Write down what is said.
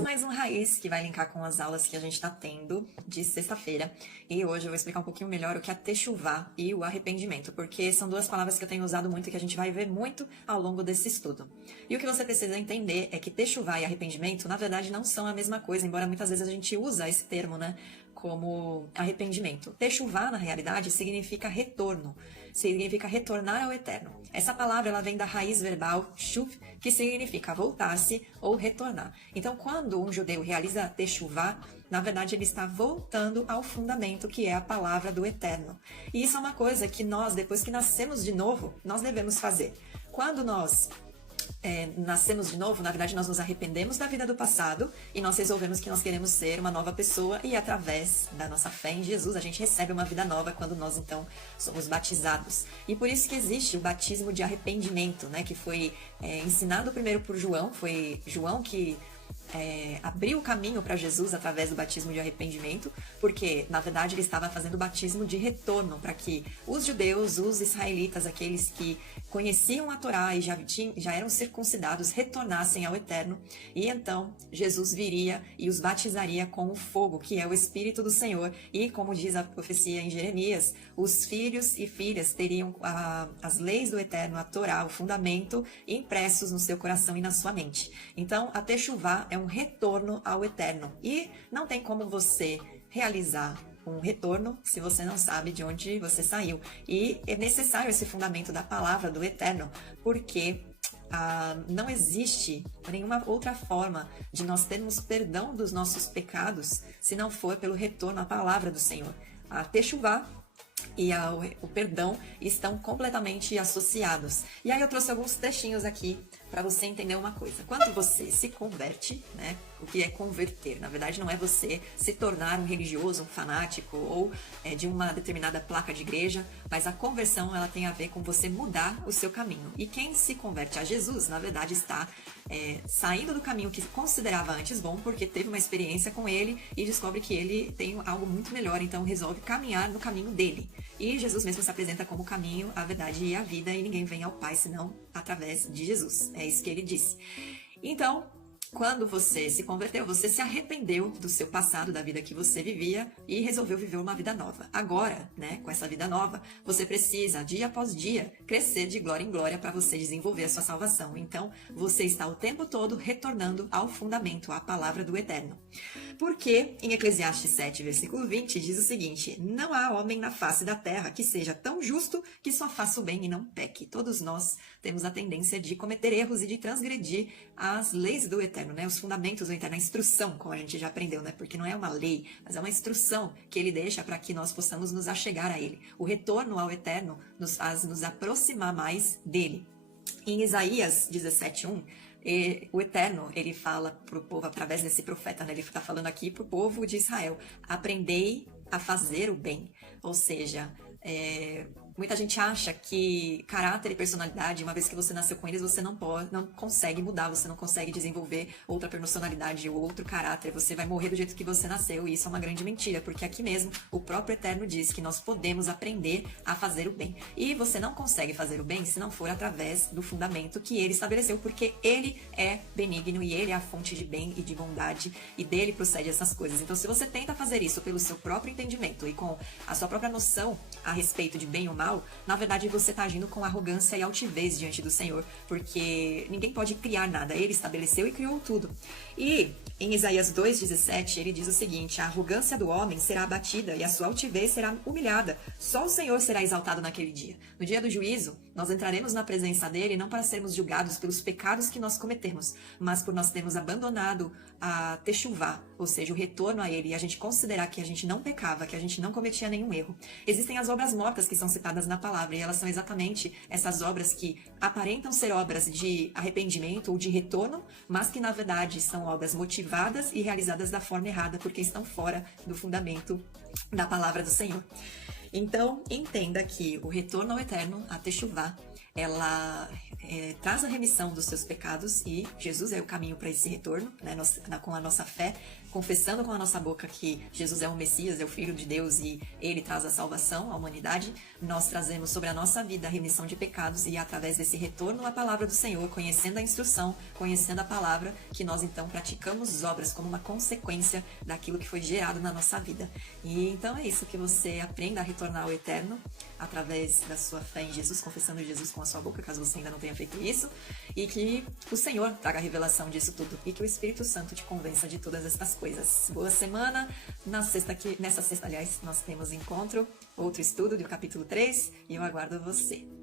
mais um Raiz que vai linkar com as aulas que a gente está tendo de sexta-feira. E hoje eu vou explicar um pouquinho melhor o que é techuvá e o arrependimento, porque são duas palavras que eu tenho usado muito e que a gente vai ver muito ao longo desse estudo. E o que você precisa entender é que techuvá e arrependimento, na verdade, não são a mesma coisa, embora muitas vezes a gente usa esse termo, né, como arrependimento. Techuvá, na realidade, significa retorno, significa retornar ao eterno. Essa palavra ela vem da raiz verbal shuv, que significa voltar-se ou retornar. Então, quando um judeu realiza techuvá, na verdade ele está voltando ao fundamento que é a palavra do eterno. E isso é uma coisa que nós, depois que nascemos de novo, nós devemos fazer. Quando nós nascemos de novo, na verdade nós nos arrependemos da vida do passado e nós resolvemos que nós queremos ser uma nova pessoa e através da nossa fé em Jesus a gente recebe uma vida nova quando nós então somos batizados. E por isso que existe o batismo de arrependimento, né, que foi ensinado primeiro por João, foi João que abriu o caminho para Jesus através do batismo de arrependimento, porque na verdade ele estava fazendo o batismo de retorno para que os judeus, os israelitas, aqueles que conheciam a Torá e já eram circuncidados, retornassem ao eterno, e então Jesus viria e os batizaria com o fogo, que é o Espírito do Senhor, e como diz a profecia em Jeremias, os filhos e filhas teriam as leis do eterno, a Torá, o fundamento, impressos no seu coração e na sua mente. Então a techuvá é um retorno ao eterno. E não tem como você realizar um retorno se você não sabe de onde você saiu. E é necessário esse fundamento da palavra do eterno, porque não existe nenhuma outra forma de nós termos perdão dos nossos pecados se não for pelo retorno à palavra do Senhor. A techuvá e o perdão estão completamente associados. E aí eu trouxe alguns textinhos aqui para você entender uma coisa. Quando você se converte, né, o que é converter? Na verdade, não é você se tornar um religioso, um fanático ou de uma determinada placa de igreja, mas a conversão ela tem a ver com você mudar o seu caminho. E quem se converte a Jesus, na verdade, está saindo do caminho que considerava antes bom, porque teve uma experiência com ele e descobre que ele tem algo muito melhor, então resolve caminhar no caminho dele. E Jesus mesmo se apresenta como o caminho, a verdade e a vida, e ninguém vem ao Pai senão através de Jesus. É isso que ele disse. Então, quando você se converteu, você se arrependeu do seu passado, da vida que você vivia e resolveu viver uma vida nova. Agora, né, com essa vida nova, você precisa, dia após dia, crescer de glória em glória para você desenvolver a sua salvação. Então, você está o tempo todo retornando ao fundamento, à palavra do eterno. Porque em Eclesiastes 7, versículo 20, diz o seguinte: não há homem na face da terra que seja tão justo que só faça o bem e não peque. Todos nós temos a tendência de cometer erros e de transgredir as leis do eterno, né? Os fundamentos do eterno, a instrução, como a gente já aprendeu, né? Porque não é uma lei, mas é uma instrução que ele deixa para que nós possamos nos achegar a ele. O retorno ao eterno nos faz nos aproximar mais dele. Em Isaías 17:1, o Eterno, ele fala para o povo, através desse profeta, né? Ele está falando aqui para o povo de Israel: aprendei a fazer o bem. Ou seja, muita gente acha que caráter e personalidade, uma vez que você nasceu com eles, você não consegue mudar, você não consegue desenvolver outra personalidade ou outro caráter, você vai morrer do jeito que você nasceu, e isso é uma grande mentira, porque aqui mesmo o próprio Eterno diz que nós podemos aprender a fazer o bem. E você não consegue fazer o bem se não for através do fundamento que ele estabeleceu, porque ele é benigno e ele é a fonte de bem e de bondade, e dele procede essas coisas. Então, se você tenta fazer isso pelo seu próprio entendimento e com a sua própria noção a respeito de bem ou mal, na verdade você está agindo com arrogância e altivez diante do Senhor, porque ninguém pode criar nada, ele estabeleceu e criou tudo. E em Isaías 2,17 ele diz o seguinte: a arrogância do homem será abatida e a sua altivez será humilhada, só o Senhor será exaltado naquele dia. No dia do juízo, nós entraremos na presença dele não para sermos julgados pelos pecados que nós cometemos, mas por nós termos abandonado a techuvá, ou seja, o retorno a ele, e a gente considerar que a gente não pecava, que a gente não cometia nenhum erro. Existem as obras mortas que são citadas na palavra, e elas são exatamente essas obras que aparentam ser obras de arrependimento ou de retorno, mas que na verdade são obras motivadas e realizadas da forma errada, porque estão fora do fundamento da palavra do Senhor. Então, entenda que o retorno ao eterno, a techuvá, ela traz a remissão dos seus pecados, e Jesus é o caminho para esse retorno, né? Com a nossa fé confessando com a nossa boca que Jesus é o Messias, é o Filho de Deus e ele traz a salvação à humanidade, nós trazemos sobre a nossa vida a remissão de pecados e através desse retorno à palavra do Senhor, conhecendo a instrução, conhecendo a palavra, que nós então praticamos obras como uma consequência daquilo que foi gerado na nossa vida. E então é isso, que você aprenda a retornar ao eterno através da sua fé em Jesus, confessando Jesus com a sua boca, caso você ainda não tenha feito isso, e que o Senhor traga a revelação disso tudo e que o Espírito Santo te convença de todas estas coisas. Boa semana. Nessa sexta, aliás, nós temos encontro, outro estudo do capítulo 3 e eu aguardo você.